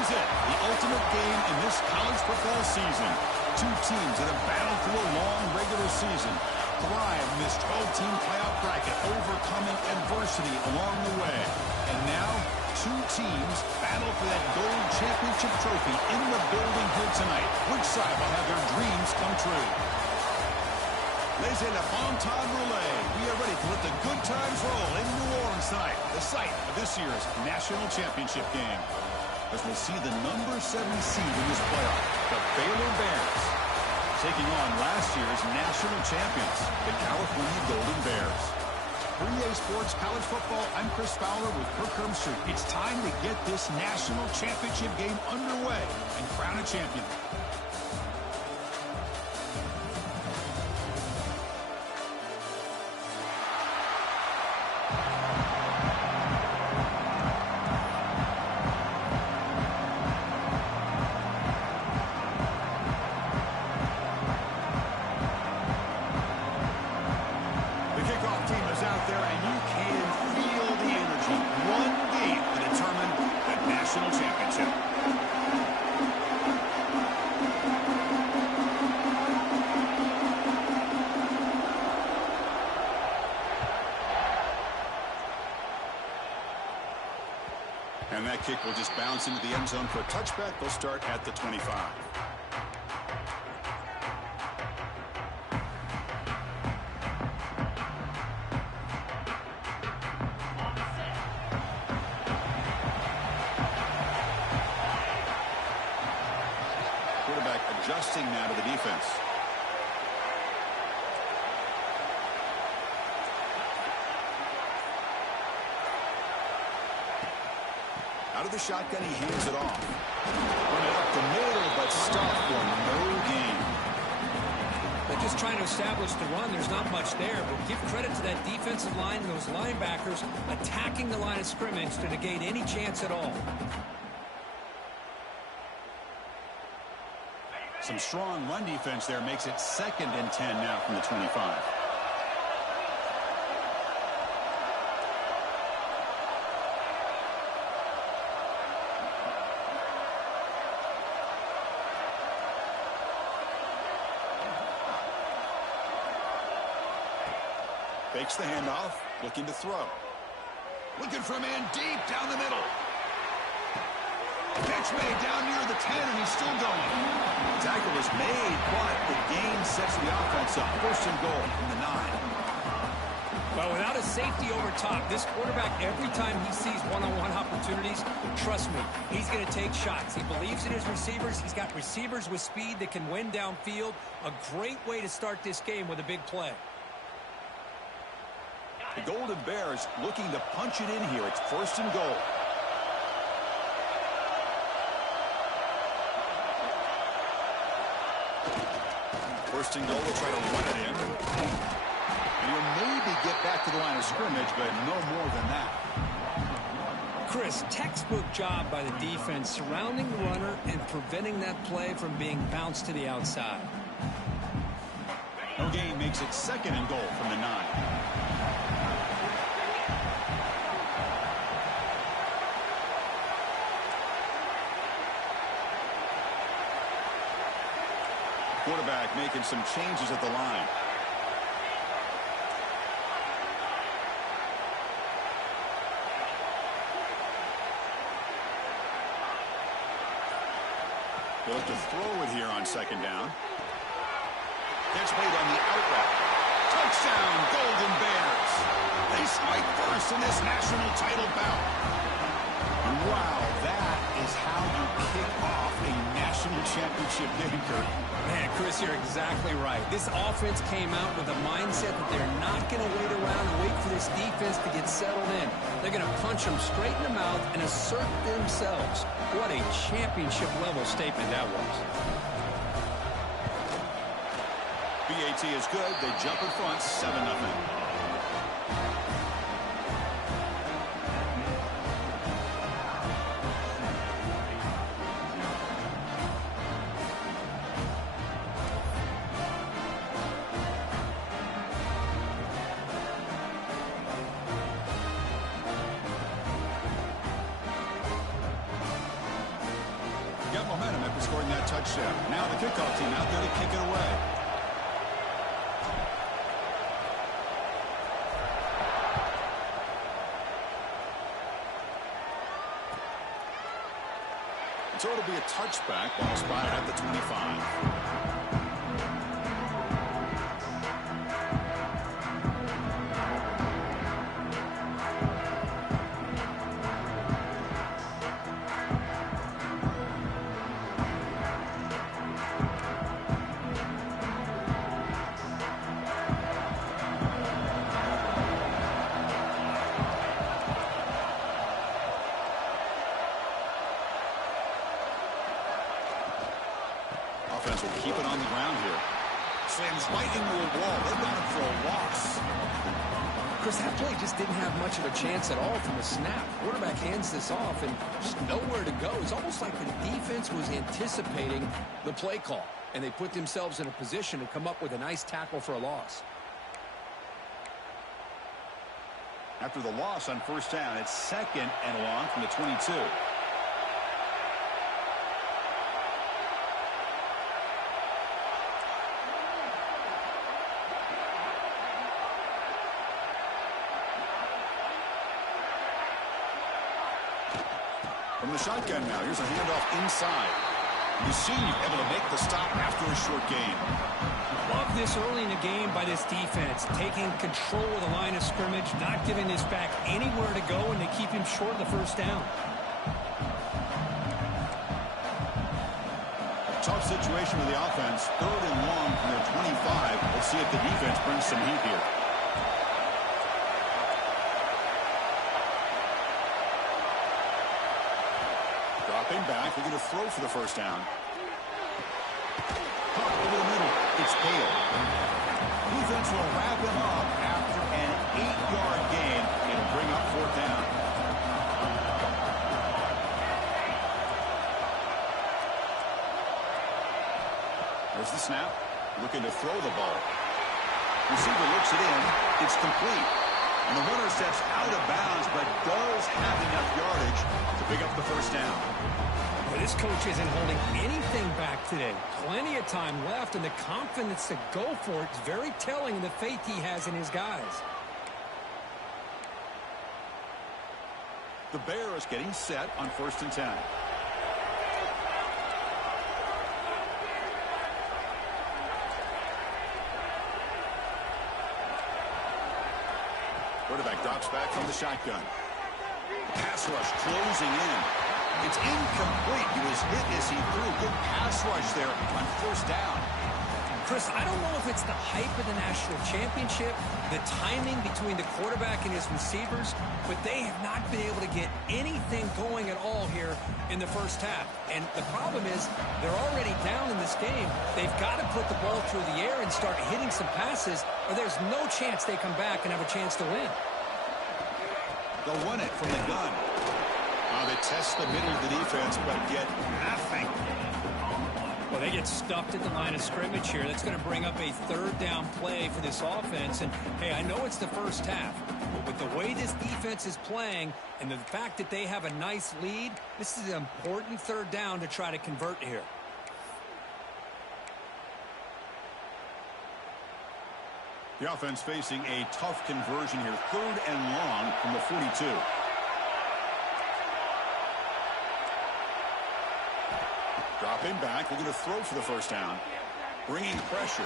is it, the ultimate game in this college football season. Two teams that have battled through a long regular season, thrive in this 12-team playoff bracket, overcoming adversity along the way. And now, two teams battle for that gold championship trophy in the building here tonight. Which side will have their dreams come true? Laissez le bon temps rouler. We are ready to let the good times roll in New Orleans tonight, the site of this year's national championship game. As we'll see the number 7 seed in this playoff, the Baylor Bears, taking on last year's national champions, the California Golden Bears. For EA Sports College Football, I'm Chris Fowler with Kirk Herbstreit. It's time to get this national championship game underway and crown a champion. And that kick will just bounce into the end zone for a touchback. They'll start at the 25. Quarterback adjusting now to the defense. Out of the shotgun, he hands it off. Run it up the middle, but stopped for no gain. They're just trying to establish the run. There's not much there, but give credit to that defensive line and those linebackers attacking the line of scrimmage to negate any chance at all. Some strong run defense there makes it 2nd and 10 now from the 25. Fakes the handoff, looking to throw. Looking for a man deep down the middle. Catch made down near the 10, and he's still going. Tackle is made, but the gain sets the offense up. 1st and goal from the 9. Well, without a safety over top, this quarterback, every time he sees one-on-one opportunities, trust me, he's going to take shots. He believes in his receivers. He's got receivers with speed that can win downfield. A great way to start this game with a big play. The Golden Bears looking to punch it in here. It's 1st and goal. First and goal, they'll try to run it in. And he'll maybe get back to the line of scrimmage, but no more than that. Chris, textbook job by the defense surrounding the runner and preventing that play from being bounced to the outside. No gain makes it 2nd and goal from the 9. Quarterback making some changes at the line. They'll have to throw it here on 2nd down. Catch made on the out route. Touchdown, Golden Bears. They strike first in this national title bout. Wow, that is how you kick off a national championship game, Kurt. Man, Chris, you're exactly right. This offense came out with a mindset that they're not going to wait around and wait for this defense to get settled in. They're going to punch them straight in the mouth and assert themselves. What a championship-level statement that was. BAT is good. They jump in front, 7-0. scoring that touchdown. Now the kickoff team out there to kick it away. So it'll be a touchback. Ball spotted at the 25. Offense will keep it on the ground here. Slams right into a wall. They've got him for a loss. Chris, that play just didn't have much of a chance at all from the snap. Quarterback hands this off and just nowhere to go. It's almost like the defense was anticipating the play call, and they put themselves in a position to come up with a nice tackle for a loss. After the loss on first down, it's 2nd and long from the 22. From the shotgun now, here's a handoff inside. Mussini able to make the stop after a short gain. Love this early in the game by this defense, taking control of the line of scrimmage, not giving this back anywhere to go, and they keep him short of the first down. Tough situation with the offense. 3rd and long from their 25. Let's see if the defense brings some heat here. Dropping back, they're going to throw for the first down. Caught over the middle. It's Hale. Defense will wrap him up after an 8-yard gain. It'll bring up 4th down. There's the snap. Looking to throw the ball. Receiver looks it in. It's complete. And the runner steps out of bounds, but does have enough yardage to pick up the first down. Well, this coach isn't holding anything back today. Plenty of time left, and the confidence to go for it is very telling of the faith he has in his guys. The Bears getting set on 1st and 10. Quarterback drops back from the shotgun. Pass rush closing in. It's incomplete. He was hit as he threw. Good pass rush there on first down. Chris, I don't know if it's the hype of the national championship, the timing between the quarterback and his receivers, but they have not been able to get anything going at all here in the first half. And the problem is they're already down in this game. They've got to put the ball through the air and start hitting some passes, or there's no chance they come back and have a chance to win. They'll run it from the gun. They test the middle of the defense, but get nothing. Well, they get stuffed at the line of scrimmage here. That's going to bring up a 3rd down play for this offense. And, hey, I know it's the first half, but with the way this defense is playing and the fact that they have a nice lead, this is an important 3rd down to try to convert here. The offense facing a tough conversion here. 3rd and long from the 42. Dropping back, looking to throw for the first down. Bringing pressure.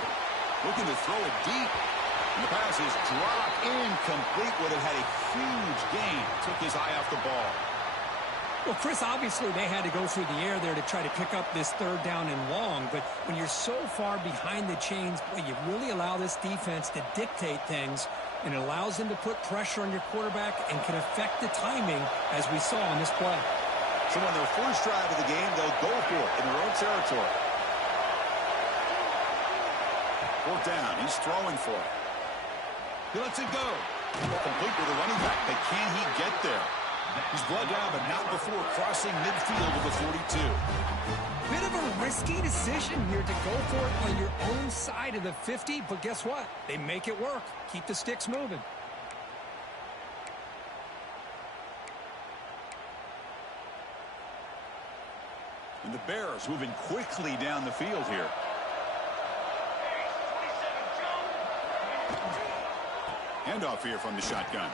Looking to throw it deep. And the pass is dropped incomplete. Would have had a huge gain. Took his eye off the ball. Well, Chris, obviously they had to go through the air there to try to pick up this 3rd down and long. But when you're so far behind the chains, boy, you really allow this defense to dictate things. And it allows them to put pressure on your quarterback and can affect the timing, as we saw in this play. So on their first drive of the game, they'll go for it in their own territory. 4th down. He's throwing for it. He lets it go. Complete with a running back, but can he get there? He's brought down, but not before crossing midfield of the 42. Bit of a risky decision here to go for it on your own side of the 50, but guess what? They make it work. Keep the sticks moving. The Bears moving quickly down the field here. Handoff here from the shotgun.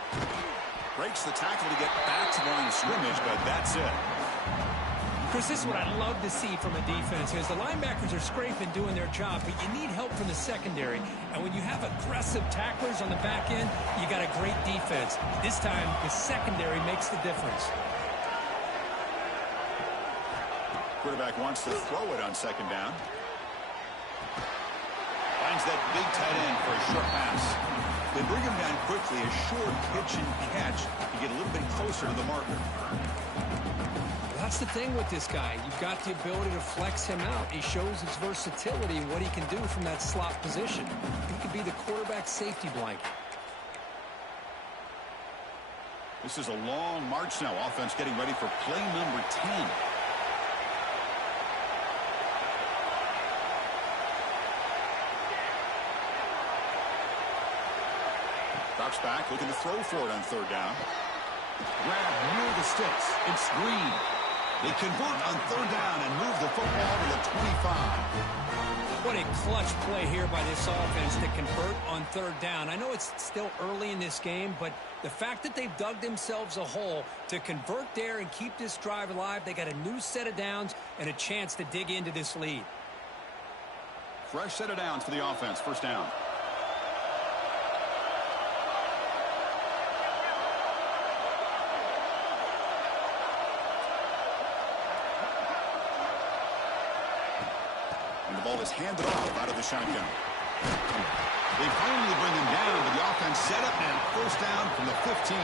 Breaks the tackle to get back to the line of scrimmage, but that's it. Chris, this is what I love to see from a defense is the linebackers are scraping doing their job, but you need help from the secondary. And when you have aggressive tacklers on the back end, you got a great defense. This time, the secondary makes the difference. Quarterback wants to throw it on second down. Finds that big tight end for a short pass. They bring him down quickly, a short pitch and catch to get a little bit closer to the marker. That's the thing with this guy. You've got the ability to flex him out. He shows his versatility and what he can do from that slot position. He could be the quarterback safety blanket. This is a long march now. Offense getting ready for play number 10. Drops back, looking to throw for it on third down. Grab near the sticks. It's Green. They convert on third down and move the football to the 25. What a clutch play here by this offense to convert on third down. I know it's still early in this game, but the fact that they've dug themselves a hole to convert there and keep this drive alive, they got a new set of downs and a chance to dig into this lead. Fresh set of downs for the offense. First down. And the ball is handed off out of the shotgun. They finally bring him down, but the offense set up now. First down from the 15.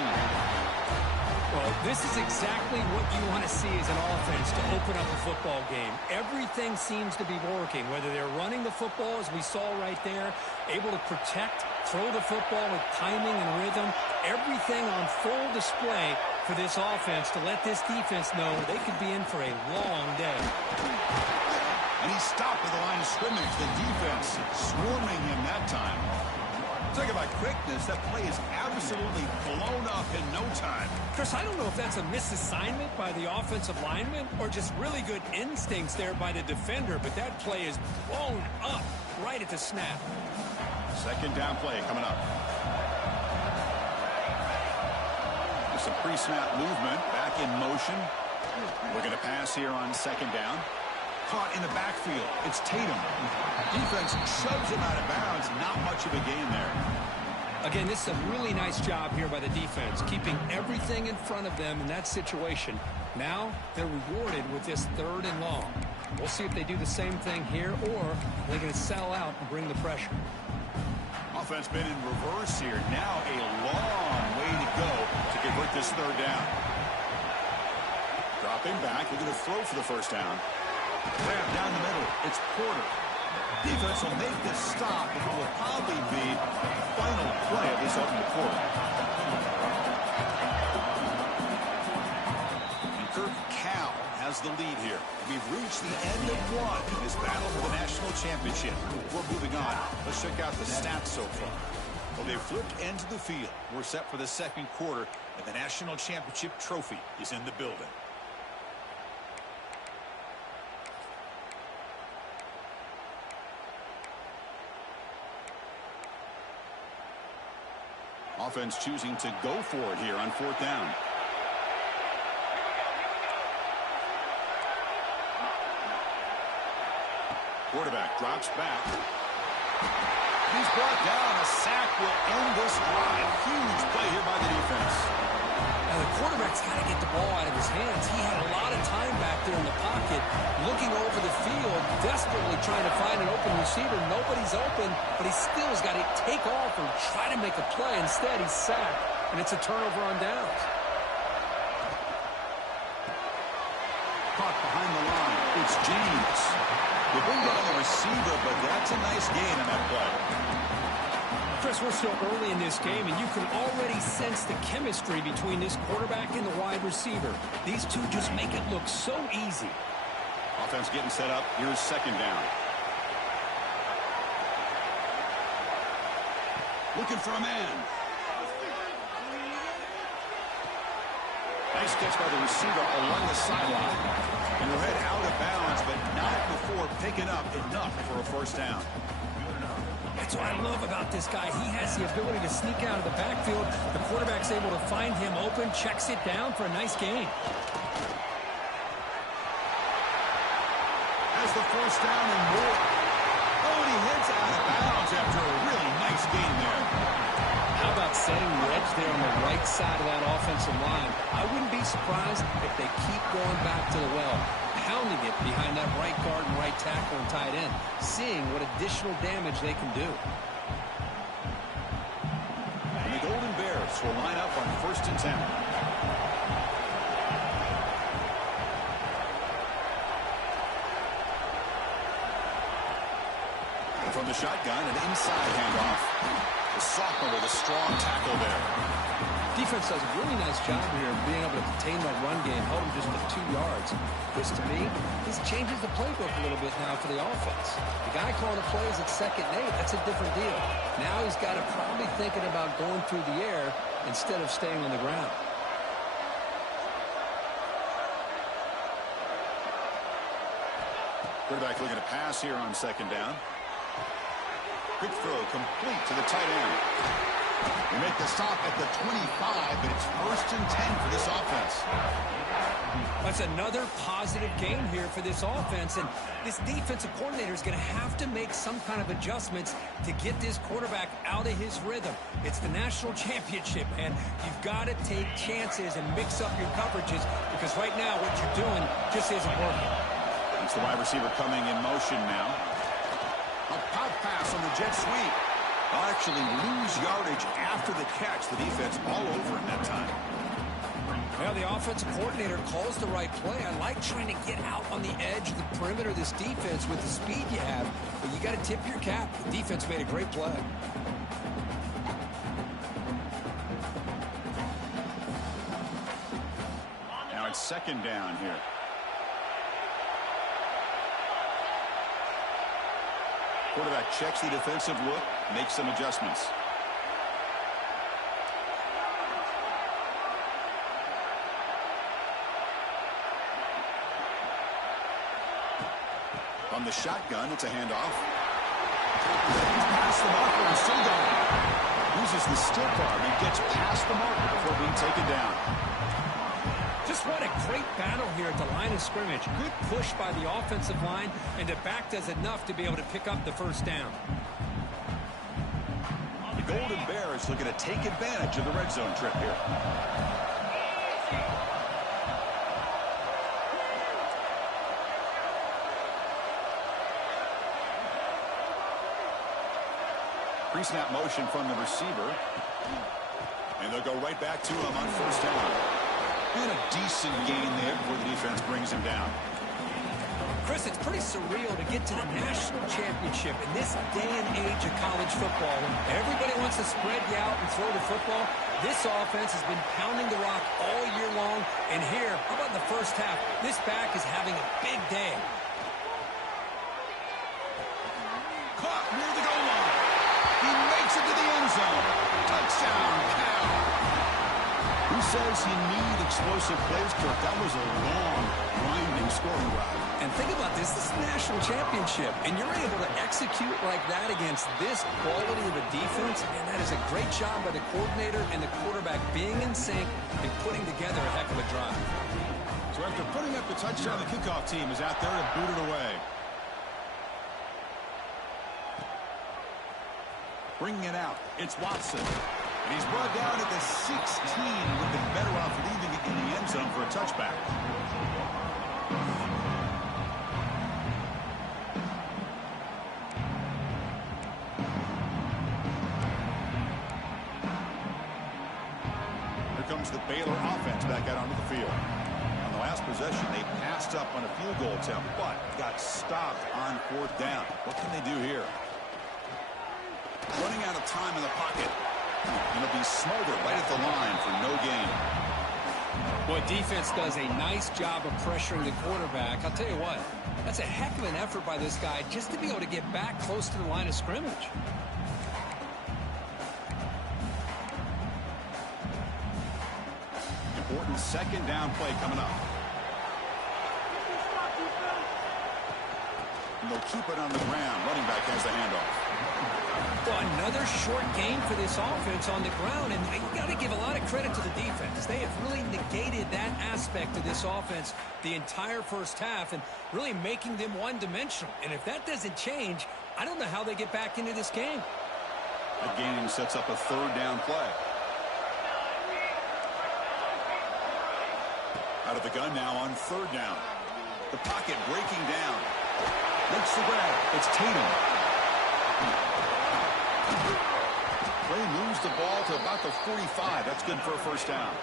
Well, this is exactly what you want to see as an offense to open up a football game. Everything seems to be working, whether they're running the football, as we saw right there, able to protect, throw the football with timing and rhythm. Everything on full display for this offense to let this defense know they could be in for a long day. And he stopped at the line of scrimmage. The defense swarming him that time. Talk about quickness. That play is absolutely blown up in no time. Chris, I don't know if that's a misassignment by the offensive lineman or just really good instincts there by the defender, but that play is blown up right at the snap. Second down play coming up. There's some pre-snap movement. Back in motion. We're going to pass here on second down. Caught in the backfield. It's Tatum. Defense shoves him out of bounds. Not much of a gain there. Again, this is a really nice job here by the defense, keeping everything in front of them in that situation. Now they're rewarded with this third and long. We'll see if they do the same thing here or they're going to settle out and bring the pressure. Offense been in reverse here. Now a long way to go to convert this third down. Dropping back. We're going to throw for the first down. Grab down the middle. It's Porter. Defense will make this stop. It will probably be the final play of this opening quarter. And Kirk Cal has the lead here. We've reached the end of one in this battle for the national championship. Before moving on, let's check out the stats so far. Well, they've flipped into the field. We're set for the second quarter, and the national championship trophy is in the building. Offense choosing to go for it here on fourth down. Quarterback drops back. He's brought down. A sack will end this drive. Huge play here by the defense. Now the quarterback's got to get the ball out of his hands. He had a lot of time back there in the pocket, looking over the field, desperately trying to find an open receiver. Nobody's open, but he still has got to take off or try to make a play. Instead, he's sacked, and it's a turnover on downs. Caught behind the line. It's James. They bring down the receiver, but that's a nice gain on that play. Chris, we're still early in this game, and you can already sense the chemistry between this quarterback and the wide receiver. These two just make it look so easy. Offense getting set up. Here's second down. Looking for a man. Nice catch by the receiver along the sideline. And we'll head out of bounds, but not before picking up enough for a first down. That's what I love about this guy. He has the ability to sneak out of the backfield. The quarterback's able to find him open, checks it down for a nice gain. Has the first down and more. Oh, and he heads out of bounds after a really nice gain there. How about setting the edge there on the right side of that offensive line? I wouldn't be surprised if they keep going back to the well, pounding it behind that right guard and right tackle and tight end, seeing what additional damage they can do. And the Golden Bears will line up on 1st and 10. From the shotgun, an inside handoff. The sophomore with a strong tackle there. Defense does a really nice job here of being able to contain that run game, hold them just at 2 yards. This, to me, this changes the playbook a little bit now for the offense. The guy calling the plays at 2nd and 8, that's a different deal. Now he's got to probably thinking about going through the air instead of staying on the ground. Quarterback looking to pass here on 2nd down. Quick throw complete to the tight end. They make the stop at the 25, but it's 1st and 10 for this offense. That's another positive gain here for this offense, and this defensive coordinator is going to have to make some kind of adjustments to get this quarterback out of his rhythm. It's the national championship, and you've got to take chances and mix up your coverages, because right now what you're doing just isn't working. It's the wide receiver coming in motion now. A pop pass on the jet sweep. They'll actually lose yardage after the catch. The defense all over him that time. Well, the offensive coordinator calls the right play. I like trying to get out on the edge of the perimeter of this defense with the speed you have, but you got to tip your cap. The defense made a great play. Now it's 2nd down here. Quarterback checks the defensive look, makes some adjustments. On the shotgun, it's a handoff. Past the marker and still going. Uses the stiff arm and gets past the marker before being taken down. Just what a great battle here at the line of scrimmage. Good push by the offensive line, and the back does enough to be able to pick up the first down. The Golden Bears looking to take advantage of the red zone trip here. Pre-snap motion from the receiver. And they'll go right back to him on 1st down. And a decent gain there before the defense brings him down. Chris, it's pretty surreal to get to the national championship in this day and age of college football. When everybody wants to spread you out and throw the football, this offense has been pounding the rock all year long. And here, how about in the first half? This back is having a big day. Caught near the goal line. He makes it to the end zone. Touchdown, Cal. Who says you need explosive plays, Kirk? That was a long, winding scoring drive. And think about this. This is the national championship, and you're able to execute like that against this quality of a defense, and that is a great job by the coordinator and the quarterback being in sync and putting together a heck of a drive. So after putting up the touchdown, the kickoff team is out there to boot it away. Bringing it out, it's Watson. And he's brought down at the 16. Would have been better off leaving it in the end zone for a touchback. Here comes the Baylor offense back out onto the field. On the last possession, they passed up on a field goal attempt, but got stopped on 4th down. What can they do here? Running out of time in the pocket. And it'll be Smolder right at the line for no gain. Boy, defense does a nice job of pressuring the quarterback. I'll tell you what, that's a heck of an effort by this guy just to be able to get back close to the line of scrimmage. Important second down play coming up. And they'll keep it on the ground. Running back has the handoff. Well, another short game for this offense on the ground, and you got to give a lot of credit to the defense. They have really negated that aspect of this offense the entire first half and really making them one-dimensional. And if that doesn't change, I don't know how they get back into this game. That game sets up a third down play. Out of the gun now on third down. The pocket breaking down. Makes the grab. It's Tatum. Play moves the ball to about the 45. That's good for a first down.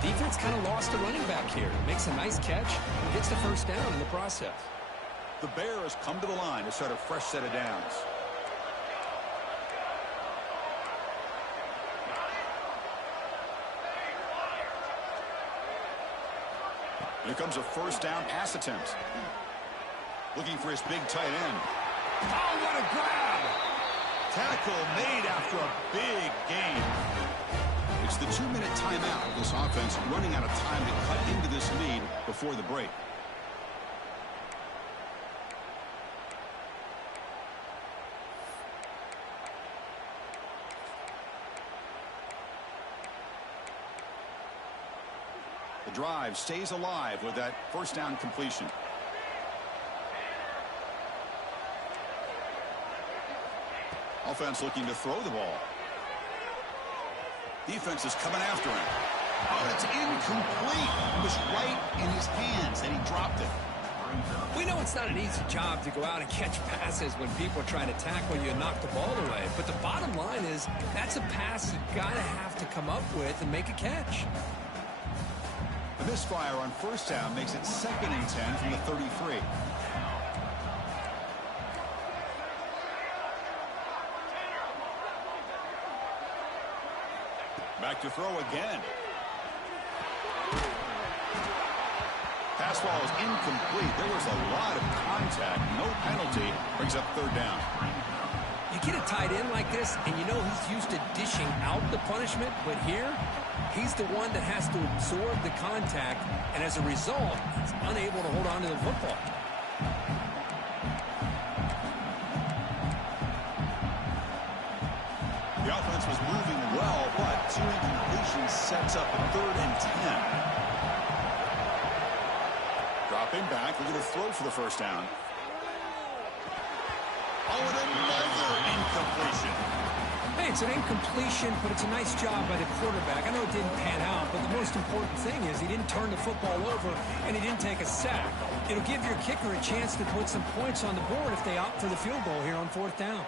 Defense kind of lost a running back here. Makes a nice catch and gets the first down in the process. The Bears come to the line to start a fresh set of downs. Here comes a first down pass attempt. Looking for his big tight end. Oh, what a grab! Tackle made after a big gain. It's the 2-minute timeout. This offense running out of time to cut into this lead before the break. The drive stays alive with that first down completion. Offense looking to throw the ball. Defense is coming after him. Oh, it's incomplete. It was right in his hands, and he dropped it. We know it's not an easy job to go out and catch passes when people are trying to tackle you and knock the ball away. But the bottom line is that's a pass you got to have to come up with and make a catch. The misfire on first down makes it 2nd and 10 from the 33. Back to throw again. Pass ball is incomplete. There was a lot of contact. No penalty. Brings up third down. You get a tight end like this, and you know he's used to dishing out the punishment, but here, he's the one that has to absorb the contact, and as a result, he's unable to hold on to the football. The offense was moving well, but 2 incompletions sets up a 3rd and 10. Dropping back, we're going to throw for the first down. Oh, and another incompletion. Hey, it's an incompletion, but it's a nice job by the quarterback. I know it didn't pan out, but the most important thing is he didn't turn the football over, and he didn't take a sack. It'll give your kicker a chance to put some points on the board if they opt for the field goal here on 4th down.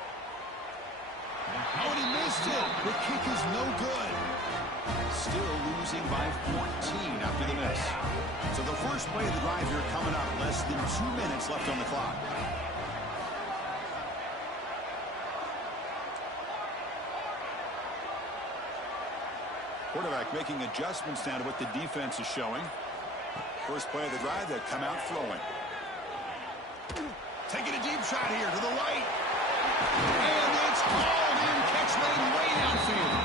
Oh, and he missed it. The kick is no good. Still losing by 14 after the miss. So the first play of the drive here coming up. Less than 2 minutes left on the clock. Quarterback making adjustments now to what the defense is showing. First play of the drive, they come out throwing. Taking a deep shot here to the right. And it's hauled in. Catch made way downfield.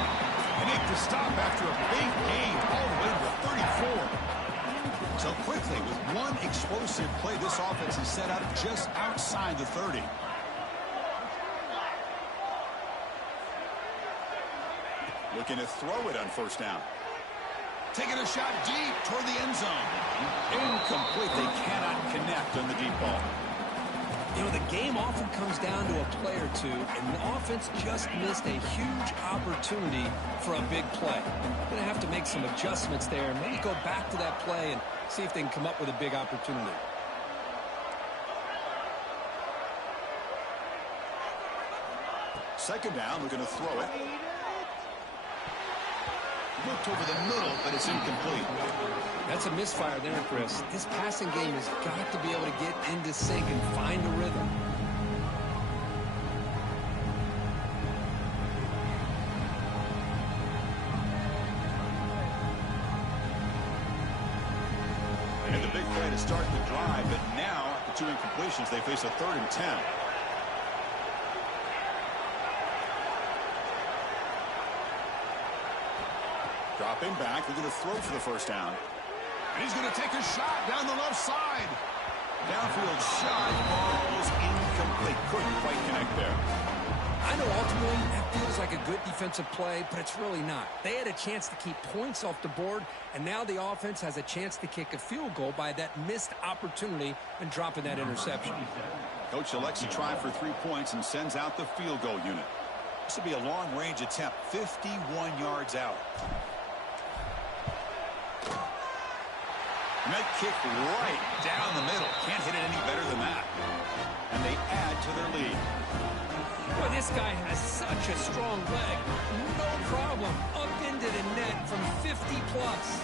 They make the stop after a big gain all the way to the 34. So quickly, with one explosive play, this offense is set up just outside the 30. Looking to throw it on first down. Taking a shot deep toward the end zone. Incomplete. They cannot connect on the deep ball. You know, the game often comes down to a play or two, and the offense just missed a huge opportunity for a big play. They're going to have to make some adjustments there and maybe go back to that play and see if they can come up with a big opportunity. Second down, we're going to throw it. Looked over the middle, but it's incomplete. That's a misfire there, Chris. This passing game has got to be able to get into sync and find a rhythm. And the big play to start the drive, but now, after 2 incompletions, they face a 3rd and 10. Dropping back, they're going to throw for the first down. And he's going to take a shot down the left side. Downfield shot falls incomplete. Couldn't quite connect there. I know ultimately that feels like a good defensive play, but it's really not. They had a chance to keep points off the board, and now the offense has a chance to kick a field goal by that missed opportunity and dropping that interception. Coach elects to try for 3 points and sends out the field goal unit. This will be a long-range attempt, 51 yards out. And that kick right down the middle. Can't hit it any better than that. And they add to their lead. Boy, this guy has such a strong leg. No problem. Up into the net from 50 plus.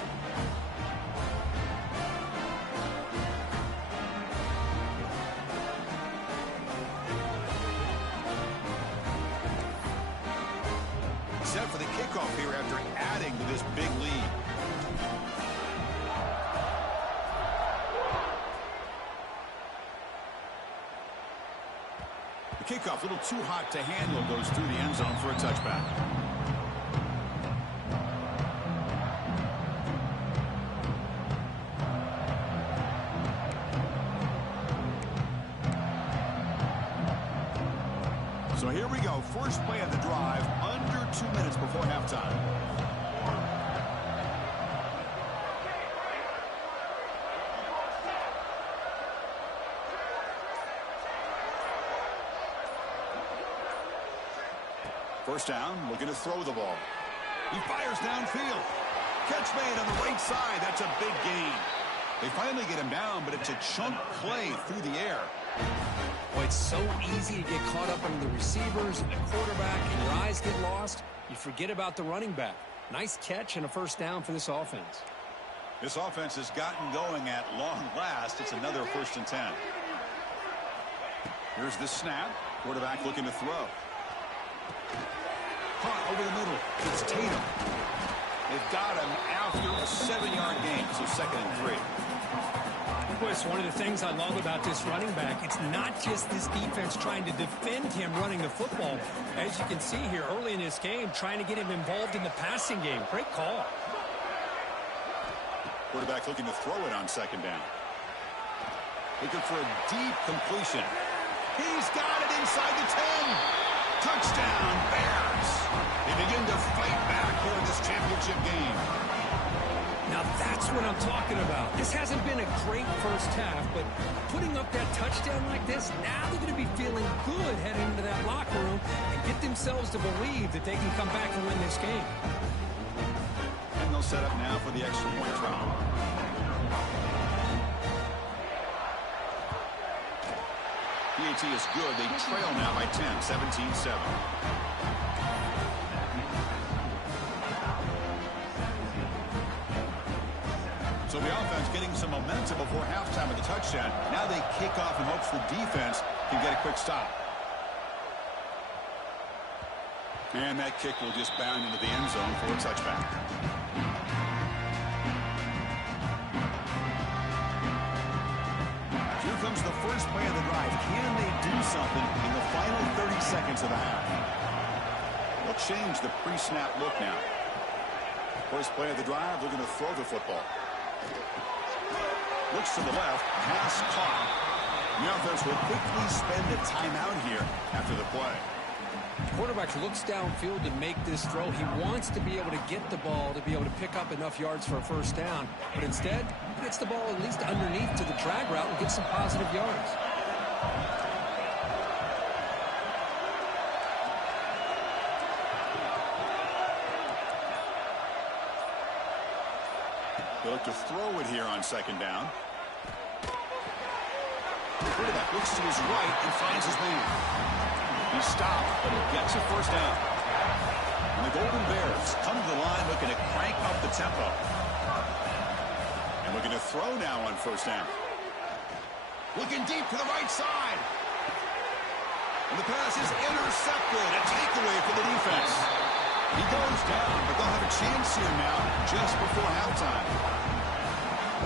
Set for the kickoff here after adding to this big lead. The kickoff, a little too hot to handle, goes through the end zone for a touchback. So here we go. First play of the drive, under 2 minutes before halftime. First down, looking to throw the ball. He fires downfield. Catch made on the right side. That's a big gain. They finally get him down, but it's a chunk play through the air. Boy, it's so easy to get caught up on the receivers and the quarterback, and your eyes get lost. You forget about the running back. Nice catch and a first down for this offense. This offense has gotten going at long last. It's another 1st and 10. Here's the snap. Quarterback looking to throw. Caught over the middle. It's Tatum. They've got him after a 7-yard gain, so 2nd and 3. Boy, it's one of the things I love about this running back. It's not just this defense trying to defend him running the football. As you can see here early in this game, trying to get him involved in the passing game. Great call. Quarterback looking to throw it on 2nd down. Looking for a deep completion. He's got it inside the 10. Touchdown, Bears. They begin to fight back here in this championship game. Now that's what I'm talking about. This hasn't been a great first half, but putting up that touchdown like this, now they're going to be feeling good heading into that locker room and get themselves to believe that they can come back and win this game. And they'll set up now for the extra point try. PAT is good. They trail now by 10, 17-7. So the offense getting some momentum before halftime with the touchdown. Now they kick off in hopes the defense can get a quick stop. And that kick will just bound into the end zone for a touchback. Here comes the first play of the drive. Can they do something in the final 30 seconds of the half? They'll change the pre-snap look now. First play of the drive, looking to throw the football. Looks to the left, pass caught. The offense will quickly spend a timeout here after the play. Quarterback looks downfield to make this throw. He wants to be able to get the ball to be able to pick up enough yards for a first down. But instead, he gets the ball at least underneath to the drag route and gets some positive yards. They look to throw it here on 2nd down. The quarterback looks to his right and finds his man. He stopped, but he gets a first down. And the Golden Bears come to the line looking to crank up the tempo. And looking to throw now on 1st down. Looking deep to the right side. And the pass is intercepted. A takeaway for the defense. He goes down, but they'll have a chance here now just before halftime.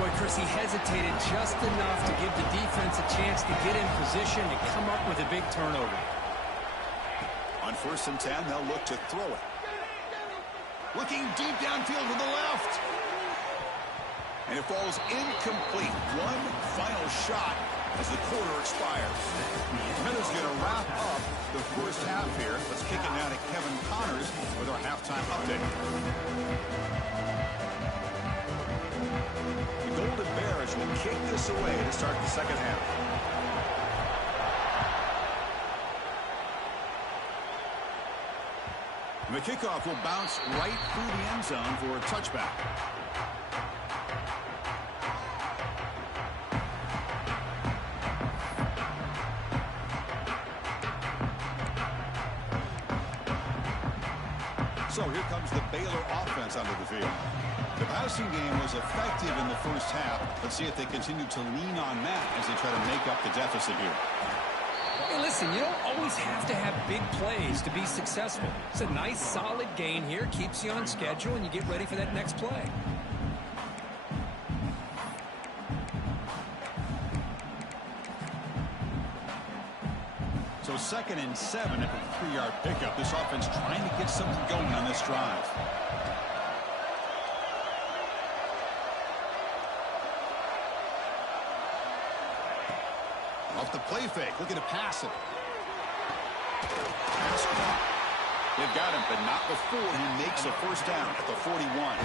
Boy, Chris, he hesitated just enough to give the defense a chance to get in position and come up with a big turnover. On 1st and 10, they'll look to throw it. Looking deep downfield to the left. And it falls incomplete. One final shot as the quarter expires. Minnesota going to wrap up the first half here. Let's kick it now to Kevin Connors with our halftime update. The Golden Bears will kick this away to start the second half. The kickoff will bounce right through the end zone for a touchback. So here comes the Baylor offense onto the field. The passing game was effective in the first half. Let's see if they continue to lean on that as they try to make up the deficit here. Hey, listen, you don't always have to have big plays to be successful. It's a nice, solid gain here. Keeps you on schedule, and you get ready for that next play. So 2nd and 7 after the 3-yard pickup. This offense trying to get something going on this drive. Off the play fake, looking to pass it. Pass caught. They've got him, but not before he makes a first down at the 41.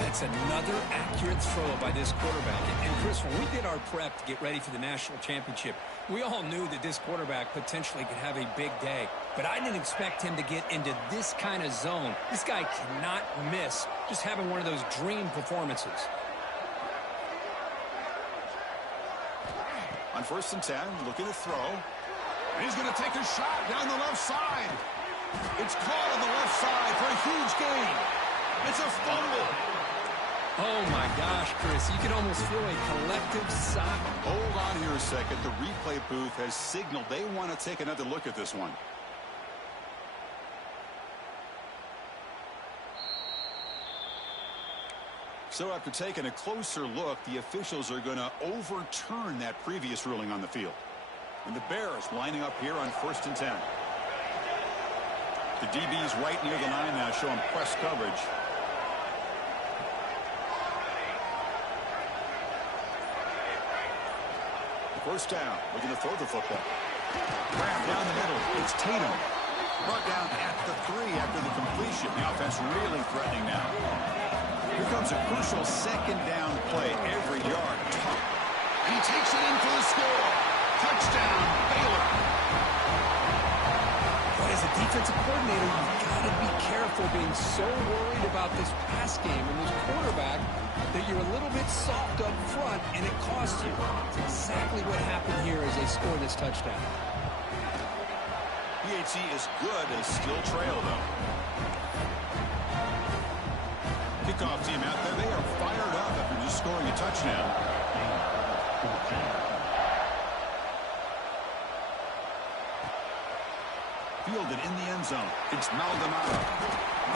That's another accurate throw by this quarterback. And Chris, when we did our prep to get ready for the national championship, we all knew that this quarterback potentially could have a big day. But I didn't expect him to get into this kind of zone. This guy cannot miss just having one of those dream performances. On 1st and 10, looking to throw. And he's going to take a shot down the left side. It's caught on the left side for a huge gain. It's a fumble. Oh, my gosh, Chris. You can almost feel a collective sigh. Hold on here a second. The replay booth has signaled they want to take another look at this one. So after taking a closer look, the officials are going to overturn that previous ruling on the field. And the Bears lining up here on 1st and 10. The DB's right near the line now, showing press coverage. First down, looking to throw the football. Wrapped down the middle, it's Tatum. Brought down at the 3 after the completion. The offense really threatening now. Here comes a crucial 2nd down play. Every yard tough. And he takes it in for the score. Touchdown, Baylor. But as a defensive coordinator, you've got to be careful being so worried about this pass game and this quarterback that you're a little bit soft up front, and it costs you. It's exactly what happened here as they score this touchdown. PHC is good. They still trail, though. Kickoff team out there. They are fired up after just scoring a touchdown. Fielded in the end zone. It's Maldonado.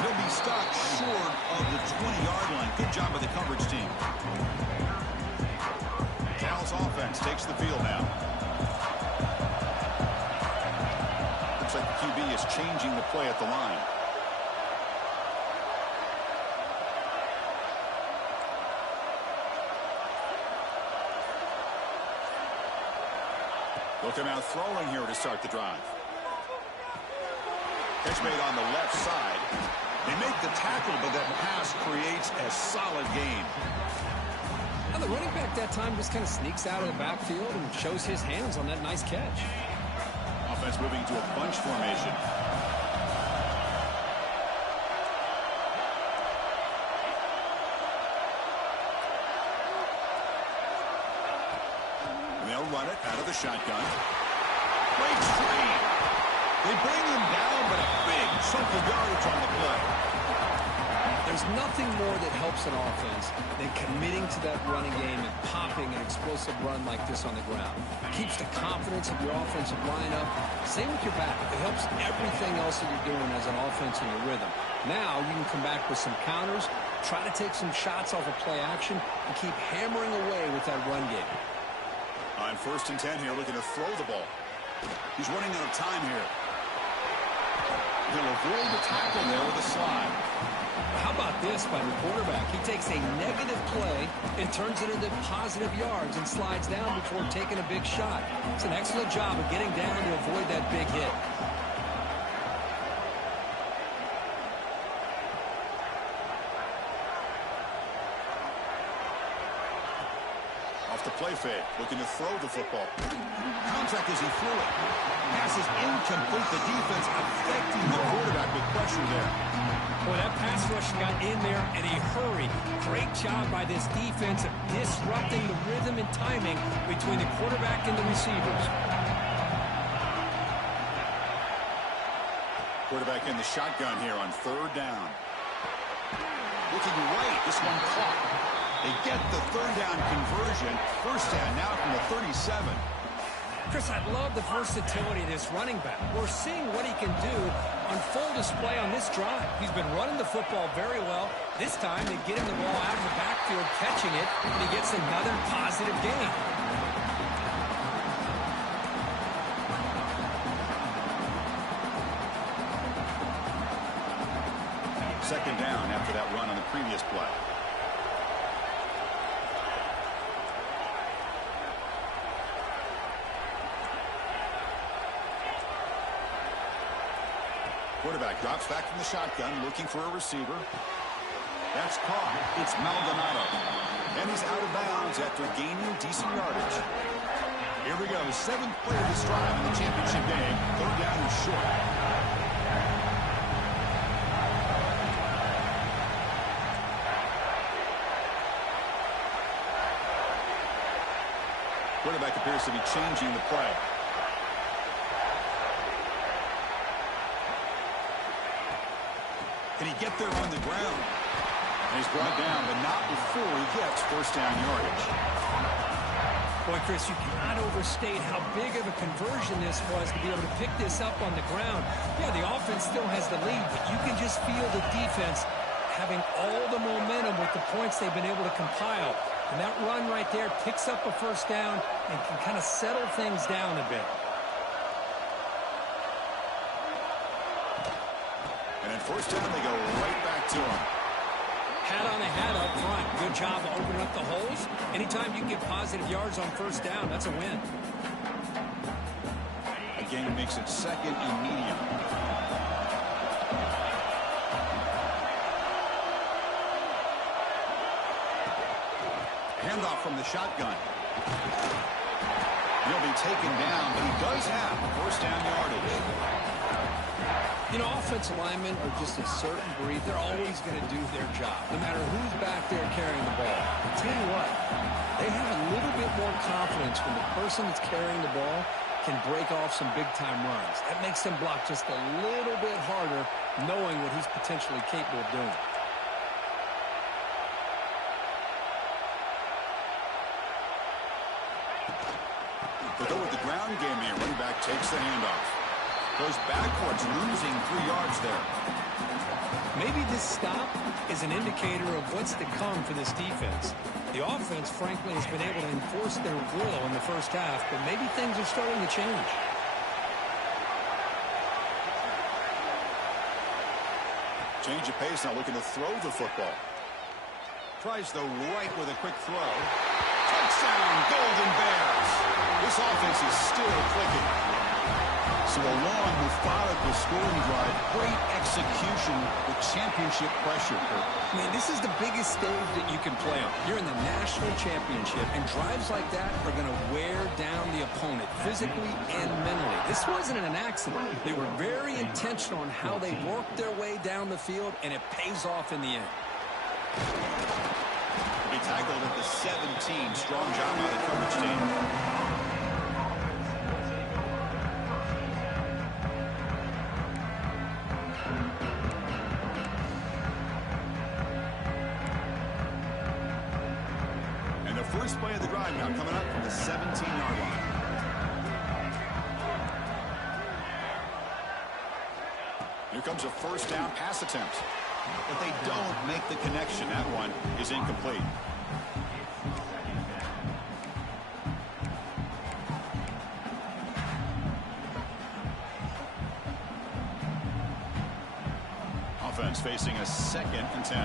He'll be stopped short of the 20-yard line. Good job by the coverage team. Cal's offense takes the field now. Looks like the QB is changing the play at the line. Looking out throwing here to start the drive. Catch made on the left side. They make the tackle, but that pass creates a solid gain. Now the running back that time just kind of sneaks out of the backfield and shows his hands on that nice catch. Offense moving to a bunch formation. And they'll run it out of the shotgun. Great screen. They bring him down, but a big chunk of yardage on the play. There's nothing more that helps an offense than committing to that running game and popping an explosive run like this on the ground. It keeps the confidence of your offensive line up. Same with your back. It helps everything else that you're doing as an offense in your rhythm. Now you can come back with some counters, try to take some shots off of play action, and keep hammering away with that run game. On 1st and 10 here, looking to throw the ball. He's running out of time here. He'll avoid the tackle there with a slide. How about this by the quarterback? He takes a negative play and turns it into positive yards and slides down before taking a big shot. It's an excellent job of getting down to avoid that big hit. Off the play fake, looking to throw the football. Contact as he threw it. Pass is incomplete. The defense affecting the quarterback with pressure there. Boy, that pass rush got in there in a hurry. Great job by this defense of disrupting the rhythm and timing between the quarterback and the receivers. Quarterback in the shotgun here on third down. Looking right, this one caught. They get the third down conversion. First down now from the 37. Chris, I love the versatility of this running back. We're seeing what he can do on full display on this drive. He's been running the football very well. This time, they get him the ball out of the backfield, catching it, and he gets another positive gain. Second down after that run on the previous play. Quarterback drops back from the shotgun, looking for a receiver. That's caught. It's Maldonado. And he's out of bounds after gaining decent yardage. Here we go. Seventh play of this drive in the championship game. Third down is short. Quarterback appears to be changing the play. Can he get there on the ground? And he's brought down, but not before he gets first down yardage. Boy, Chris, you cannot overstate how big of a conversion this was to be able to pick this up on the ground. Yeah, the offense still has the lead, but you can just feel the defense having all the momentum with the points they've been able to compile. And that run right there picks up a first down and can kind of settle things down a bit. And then first down, they go right back to him. Hat on a hat up front. Good job of opening up the holes. Anytime you get positive yards on first down, that's a win. Again, it makes it second and medium. Handoff from the shotgun. He'll be taken down, but he does have first down yardage. You know, offensive linemen are just a certain breed. They're always going to do their job, no matter who's back there carrying the ball. I'll tell you what, they have a little bit more confidence when the person that's carrying the ball can break off some big-time runs. That makes them block just a little bit harder, knowing what he's potentially capable of doing. They go with the ground game here. Running back takes the handoff. Goes backwards, losing 3 yards there. Maybe this stop is an indicator of what's to come for this defense. The offense, frankly, has been able to enforce their will in the first half, but maybe things are starting to change. Change of pace, now looking to throw the football. Tries the right with a quick throw. Touchdown, Golden Bears. This offense is still clicking. So a long, methodical scoring drive, great execution with championship pressure. Man, this is the biggest stage that you can play on. You're in the national championship, and drives like that are going to wear down the opponent physically and mentally. This wasn't an accident. They were very intentional on how they worked their way down the field, and it pays off in the end. He tackled at the 17. Strong job by the coverage team. First play of the drive now coming up from the 17-yard line. Here comes a first down pass attempt. But they don't make the connection. That one is incomplete. Vikings facing a 2nd and 10.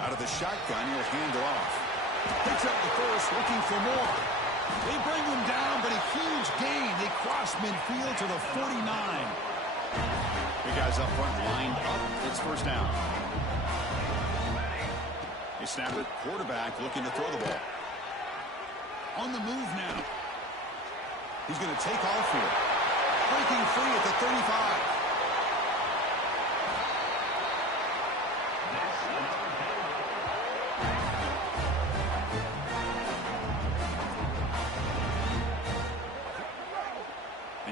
Out of the shotgun, he'll hand it off. Picks up the first, looking for more. They bring him down, but a huge gain. They cross midfield to the 49. The guys up front lined up. It's first down. They snap it. Quarterback looking to throw the ball. On the move now. He's going to take off here. Breaking free at the 35.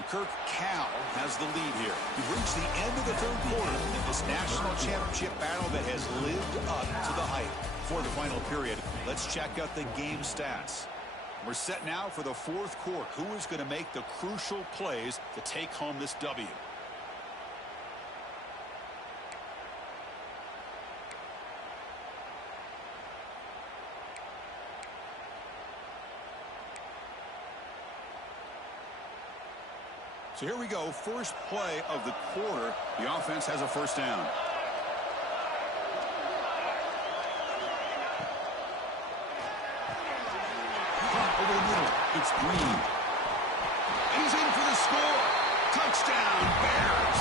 Kirk Cal has the lead here. We've reached the end of the 3rd quarter in this national championship battle that has lived up to the hype. For the final period, let's check out the game stats. We're set now for the 4th quarter. Who is going to make the crucial plays to take home this W? So here we go, first play of the quarter. The offense has a first down. Over the middle, it's Green. He's in for the score. Touchdown, Bears.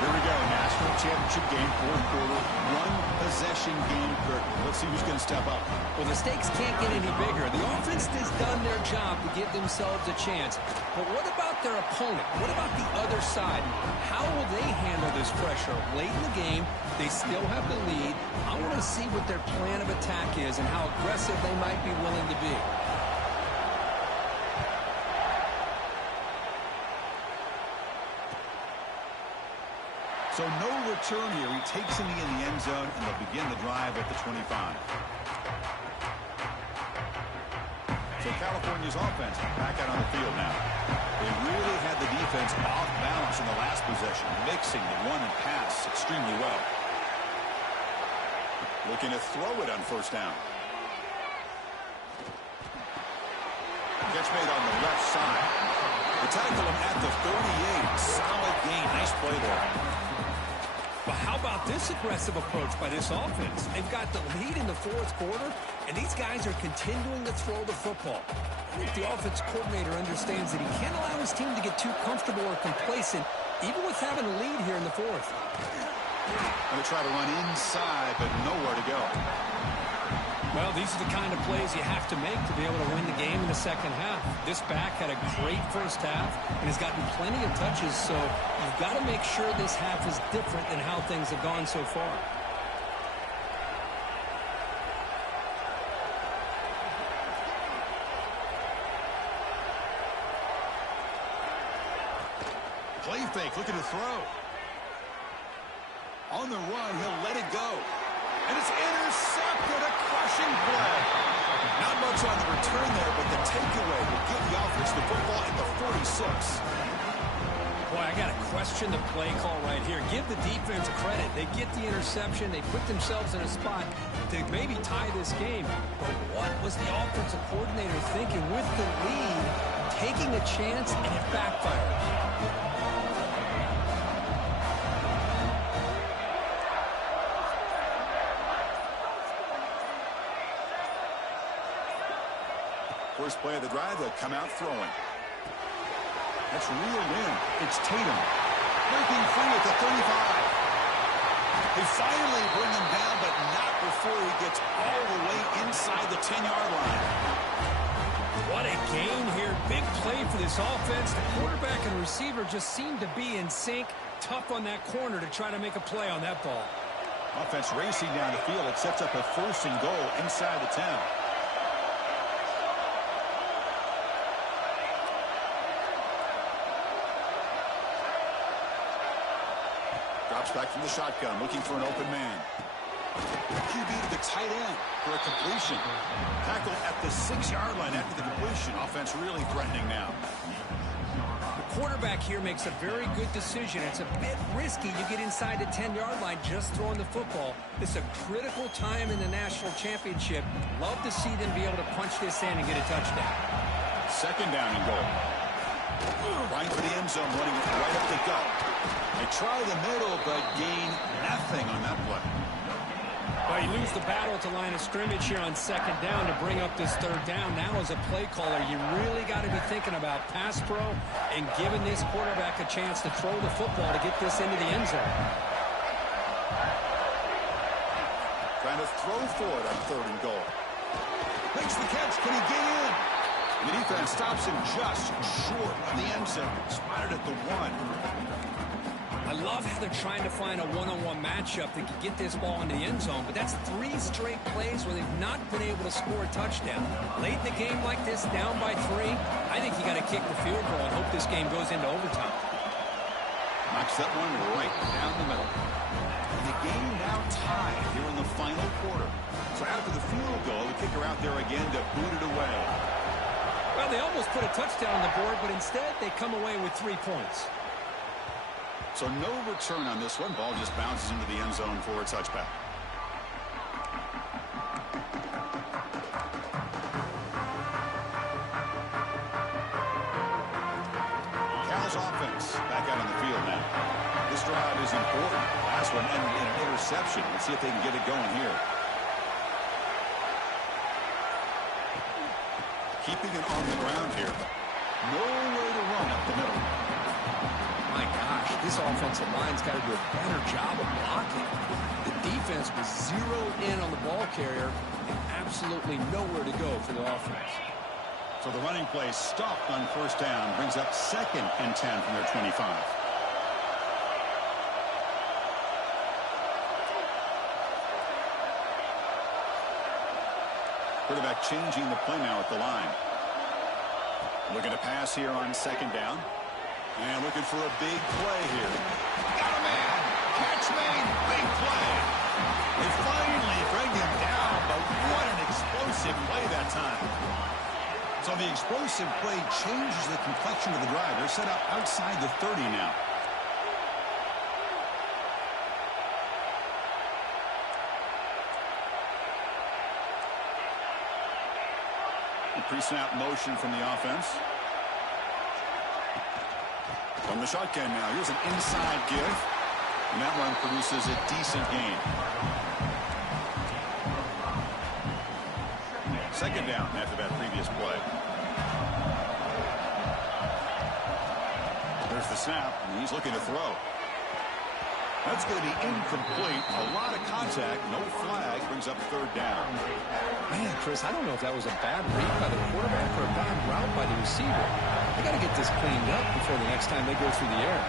Here we go, national championship game, 4th quarter, 1-possession game, Kirk. Let's see who's going to step up. Well, the stakes can't get any bigger. The offense has done their job to give themselves a chance. But what about their opponent? What about the other side? How will they handle this pressure? Late in the game, they still have the lead. I want to see what their plan of attack is and how aggressive they might be willing to be. So no return here. He takes him in the end zone, and they'll begin the drive at the 25. So California's offense back out on the field now. They really had the defense off balance in the last possession, mixing the run and pass extremely well. Looking to throw it on first down. Catch made on the left side. They tackle him at the 38. Solid gain. Nice play there. But how about this aggressive approach by this offense? They've got the lead in the 4th quarter, and these guys are continuing to throw the football. I think the offense coordinator understands that he can't allow his team to get too comfortable or complacent, even with having a lead here in the 4th. Going to try to run inside, but nowhere to go. Well, these are the kind of plays you have to make to be able to win the game in the 2nd half. This back had a great first half and has gotten plenty of touches, so you've got to make sure this half is different than how things have gone so far. Play fake, looking to throw. On the run, he'll let it go. And it's intercepted, a crushing play. Not much on the return there, but the takeaway will give the offense the football at the 46. Boy, I got to question the play call right here. Give the defense credit. They get the interception. They put themselves in a spot to maybe tie this game. But what was the offensive coordinator thinking with the lead, taking a chance, and it backfires? First play of the drive, they'll come out throwing. That's reeled in. It's Tatum. Breaking free at the 35. They finally bring him down, but not before he gets all the way inside the 10-yard line. What a gain here. Big play for this offense. The quarterback and receiver just seem to be in sync. Tough on that corner to try to make a play on that ball. Offense racing down the field. It sets up a 1st and goal inside the 10. Drops back from the shotgun, looking for an open man. QB to the tight end for a completion. Tackle at the 6-yard line after the completion. Offense really threatening now. The quarterback here makes a very good decision. It's a bit risky. You get inside the 10-yard line just throwing the football. It's a critical time in the national championship. Love to see them be able to punch this in and get a touchdown. 2nd down and goal. Right for the end zone, running it right up the gut. They try the middle, but gain nothing on that play. Well, you lose the battle at the line of scrimmage here on second down to bring up this third down. Now, as a play caller, you really got to be thinking about pass pro and giving this quarterback a chance to throw the football to get this into the end zone. Trying to throw for it on third and goal. Makes the catch. Can he get in? The defense stops him just short of the end zone. Spotted at the 1. I love how they're trying to find a one-on-one matchup that could get this ball into the end zone, but that's 3 straight plays where they've not been able to score a touchdown. Late in the game like this, down by 3, I think you got to kick the field goal and hope this game goes into overtime. Knocks that one right down the middle. And the game now tied here in the final quarter. So after the field goal, the kicker out there again to boot it away. Well, they almost put a touchdown on the board, but instead they come away with 3 points. So no return on this one. Ball just bounces into the end zone for a touchback. Cal's offense back out on the field now. This drive is important. Last one ended in an interception. Let's see if they can get it going here. Keeping it on the ground here. Nowhere to run up the middle. My gosh, this offensive line's got to do a better job of blocking. The defense was zeroed in on the ball carrier and absolutely nowhere to go for the offense. So the running play stopped on first down, brings up 2nd and 10 from their 25. Quarterback changing the play now at the line. Looking to pass here on 2nd down. And looking for a big play here. Got a man. Catch made. Big play. They finally bring him down, but what an explosive play that time. So the explosive play changes the complexion of the drive. They're set up outside the 30 now. Pre-snap motion from the offense. From the shotgun now. Here's an inside give. And that one produces a decent gain. 2nd down after that previous play. There's the snap, and he's looking to throw. That's going to be incomplete. A lot of contact. No flag. Brings up 3rd down. Man, Chris, I don't know if that was a bad read by the quarterback or a bad route by the receiver. They got to get this cleaned up before the next time they go through the air.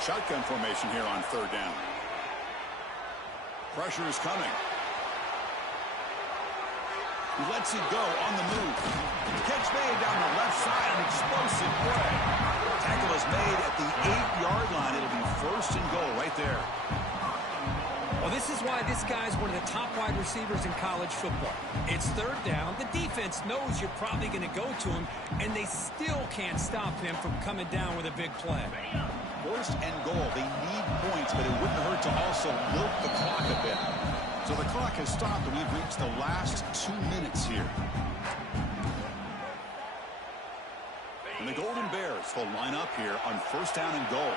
Shotgun formation here on 3rd down. Pressure is coming. He lets it go on the move. Catch made down the left side, an explosive play. Tackle is made at the 8-yard line. It'll be 1st and goal right there. Well, this is why this guy's one of the top wide receivers in college football. It's 3rd down. The defense knows you're probably going to go to him, and they still can't stop him from coming down with a big play. 1st and goal. They need points, but it wouldn't hurt to also milk the clock a bit. So the clock has stopped, and we've reached the last 2 minutes here. And the Golden Bears will line up here on 1st down and goal.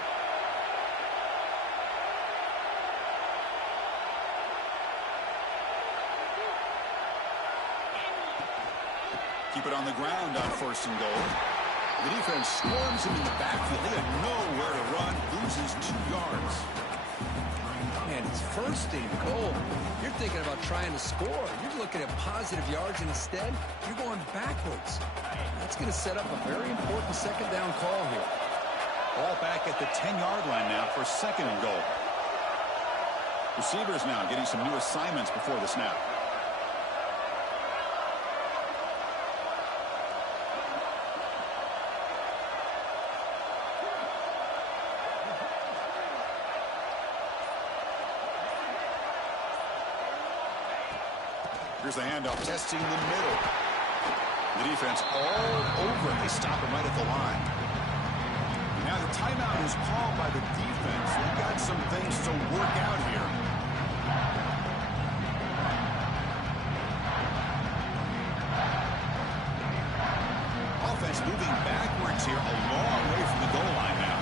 Keep it on the ground on 1st and goal. The defense swarms him in the backfield. They have nowhere to run. Loses 2 yards. Man, it's 1st and goal. You're thinking about trying to score. You're looking at positive yards, and instead, you're going backwards. That's going to set up a very important 2nd down call here. Ball back at the 10-yard line now for 2nd and goal. Receivers now getting some new assignments before the snap. Here's the handoff, testing the middle. The defense all over it. They stop him right at the line. Now the timeout is called by the defense. They've got some things to work out here. here, a long way from the goal line now.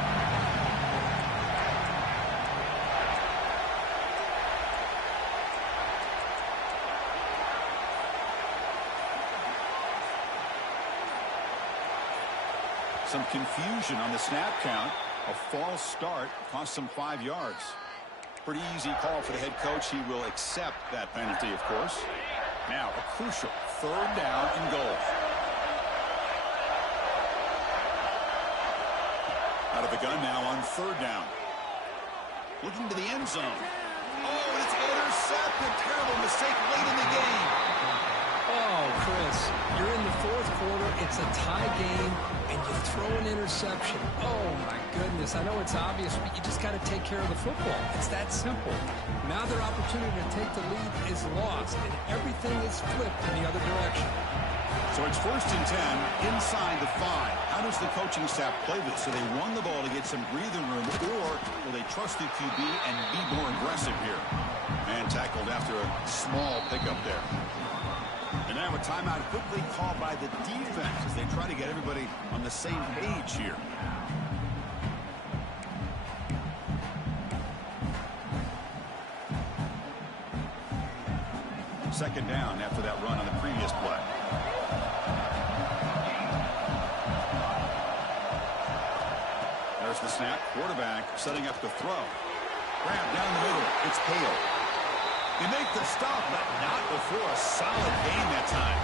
Some confusion on the snap count. A false start cost them 5 yards. Pretty easy call for the head coach. He will accept that penalty, of course. Now, a crucial 3rd down and goal. Out of the gun now on 3rd down. Looking to the end zone. Oh, and it's intercepted. Terrible mistake late in the game. Oh, Chris, you're in the 4th quarter. It's a tie game, and you throw an interception. Oh, my goodness. I know it's obvious, but you just got to take care of the football. It's that simple. Now their opportunity to take the lead is lost, and everything is flipped in the other direction. So it's 1st and 10 inside the 5. How does the coaching staff play this? So they run the ball to get some breathing room, or will they trust the QB and be more aggressive here? And tackled after a small pickup there. And now a timeout quickly called by the defense as they try to get everybody on the same page here. Second down after that run on the previous play. There's the snap. Quarterback setting up the throw. Grab down the middle. It's Hale. They make the stop, but not before a solid gain that time.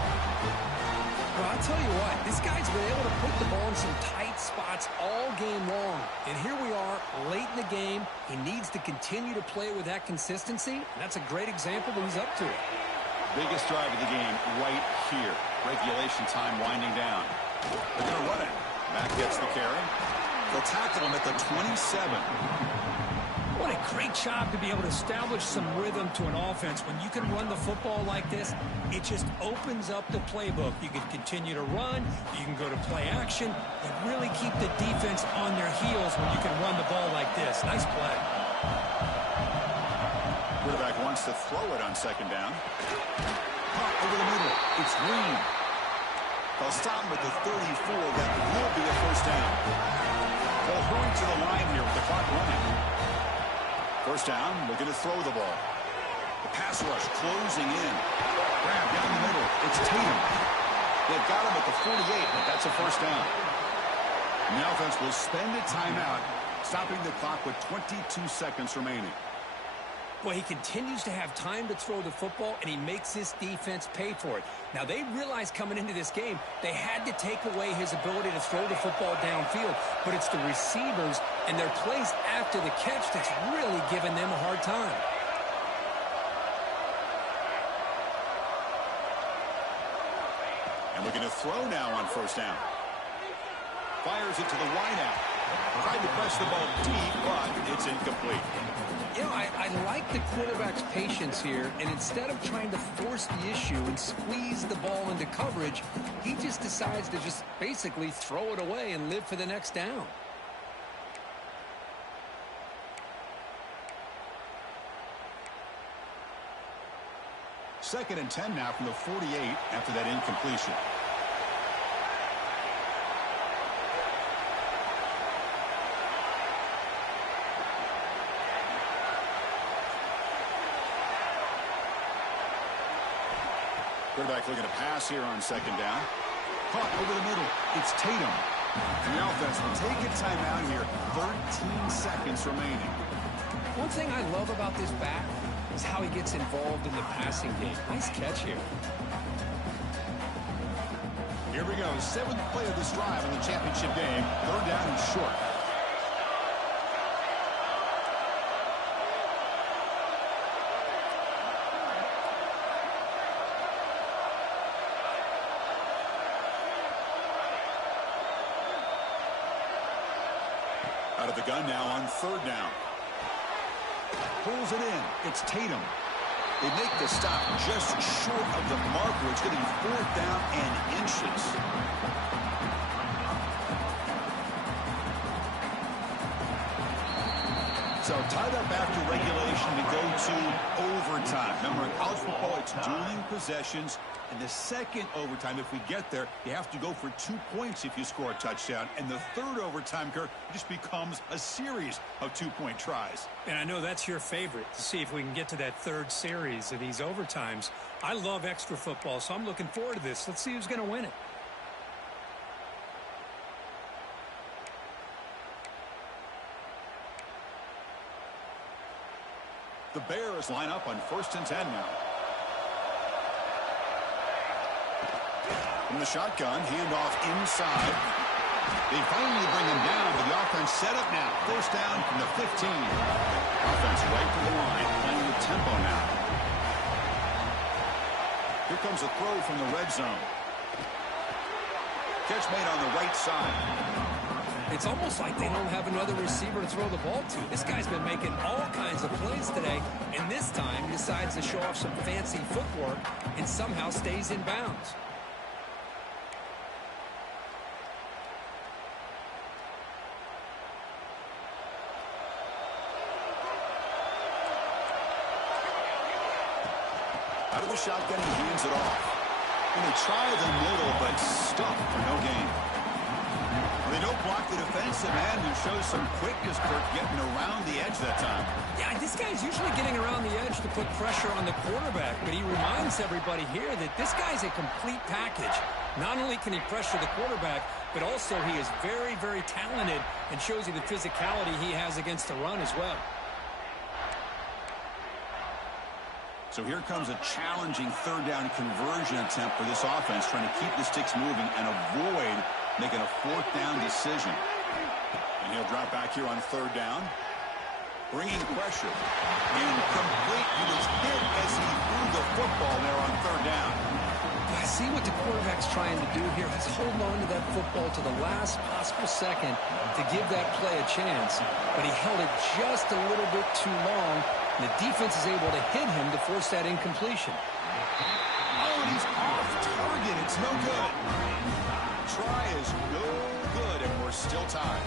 Well, I'll tell you what, this guy's been able to put the ball in some tight spots all game long. And here we are, late in the game. He needs to continue to play with that consistency. And that's a great example that he's up to it. Biggest drive of the game right here. Regulation time winding down. They're going to run it. Mack gets the carry. They'll tackle him at the 27. What a great job to be able to establish some rhythm to an offense. When you can run the football like this, it just opens up the playbook. You can continue to run. You can go to play action. And really keep the defense on their heels when you can run the ball like this. Nice play. Quarterback wants to throw it on 2nd down. Caught over the middle. It's Green. They'll stop him at the 34. That will be a 1st down. They'll hurry to the line here with the clock running. 1st down, they're going to throw the ball. The pass rush closing in. Grab down the middle. It's Tatum. They've got him at the 48, but that's a 1st down. And the offense will spend a timeout, stopping the clock with 22 seconds remaining. Well, he continues to have time to throw the football, and he makes this defense pay for it. Now, they realized coming into this game they had to take away his ability to throw the football downfield, but it's the receivers and their plays after the catch that's really giving them a hard time. And we're going to throw now on 1st down. Fires it to the wideout. Tried to press the ball deep, but it's incomplete. You know, I like the quarterback's patience here, and instead of trying to force the issue and squeeze the ball into coverage, he just decides to just basically throw it away and live for the next down. Second and 10 now from the 48 after that incompletion. Quarterback looking to pass here on 2nd down. Caught over the middle. It's Tatum. And the offense will take a timeout here. 13 seconds remaining. One thing I love about this back is how he gets involved in the passing game. Nice catch here. Here we go. 7th play of this drive in the championship game. 3rd down and short. Out of the gun now on 3rd down. Pulls it in. It's Tatum. They make the stop just short of the marker. It's going to be 4th down and inches. So tied up after regulation, we go to overtime. Remember, in college football, it's dueling possessions. In the second overtime, if we get there, you have to go for 2 points if you score a touchdown. And the third overtime, Kirk, just becomes a series of 2-point tries. And I know that's your favorite, to see if we can get to that third series of these overtimes. I love extra football, so I'm looking forward to this. Let's see who's going to win it. The Bears line up on 1st and 10 now. From the shotgun, handoff inside. They finally bring him down, but the offense set up now. 1st down from the 15. Offense right to the line, playing with tempo now. Here comes a throw from the red zone. Catch made on the right side. It's almost like they don't have another receiver to throw the ball to. This guy's been making all kinds of plays today, and this time decides to show off some fancy footwork and somehow stays in bounds. Out of the shotgun, he hands it off. And they try the middle, but stuffed for no gain. They don't block the defensive end, who shows some quickness, Kirk, getting around the edge that time. Yeah, this guy's usually getting around the edge to put pressure on the quarterback, but he reminds everybody here that this guy's a complete package. Not only can he pressure the quarterback, but also he is very, very talented and shows you the physicality he has against the run as well. So here comes a challenging 3rd down conversion attempt for this offense, trying to keep the sticks moving and avoid making a 4th down decision. And he'll drop back here on 3rd down. Bringing pressure. Incomplete. He was hit as he threw the football there on 3rd down. I see what the quarterback's trying to do here. He's holding on to that football to the last possible second to give that play a chance. But he held it just a little bit too long. And the defense is able to hit him to force that incompletion. Oh, and he's off target. It's no good. Try is no good, and we're still tied.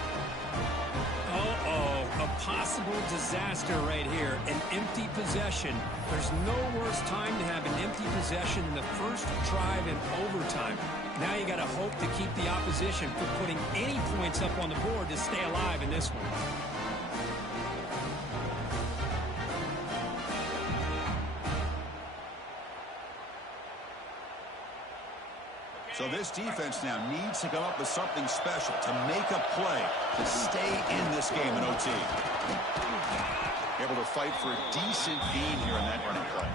Uh-oh, a possible disaster right here, an empty possession. There's no worse time to have an empty possession than the first drive in overtime. Now you got to hope to keep the opposition from putting any points up on the board to stay alive in this one. So this defense now needs to come up with something special to make a play to stay in this game in OT. Able to fight for a decent gain here in that running play.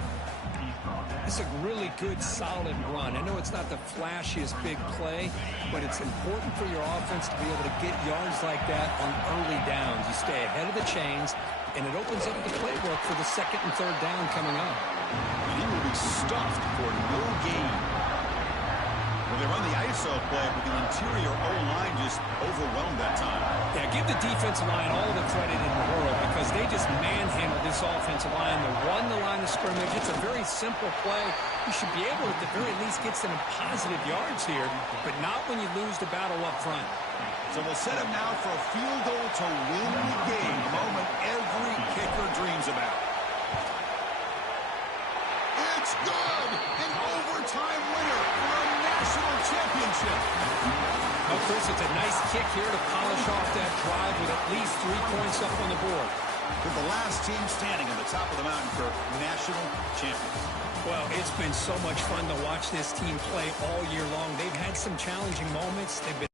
It's a really good, solid run. I know it's not the flashiest big play, but it's important for your offense to be able to get yards like that on early downs. You stay ahead of the chains, and it opens up the playbook for the 2nd and 3rd down coming up. And he will be stuffed for no gain. Well, they run the ISO play, but the interior O-line just overwhelmed that time. Yeah, give the defensive line all the credit in the world because they just manhandled this offensive line. They won the line of scrimmage. It's a very simple play. You should be able to, at the very least, get some positive yards here, but not when you lose the battle up front. So we'll set him now for a field goal to win the game, a moment every kicker dreams about. It's good! An overtime winner for a national championship. Oh, Chris, it's a nice kick here to polish off that drive with at least 3 points up on the board. With the last team standing on the top of the mountain for national champions. Well, it's been so much fun to watch this team play all year long. They've had some challenging moments. They've been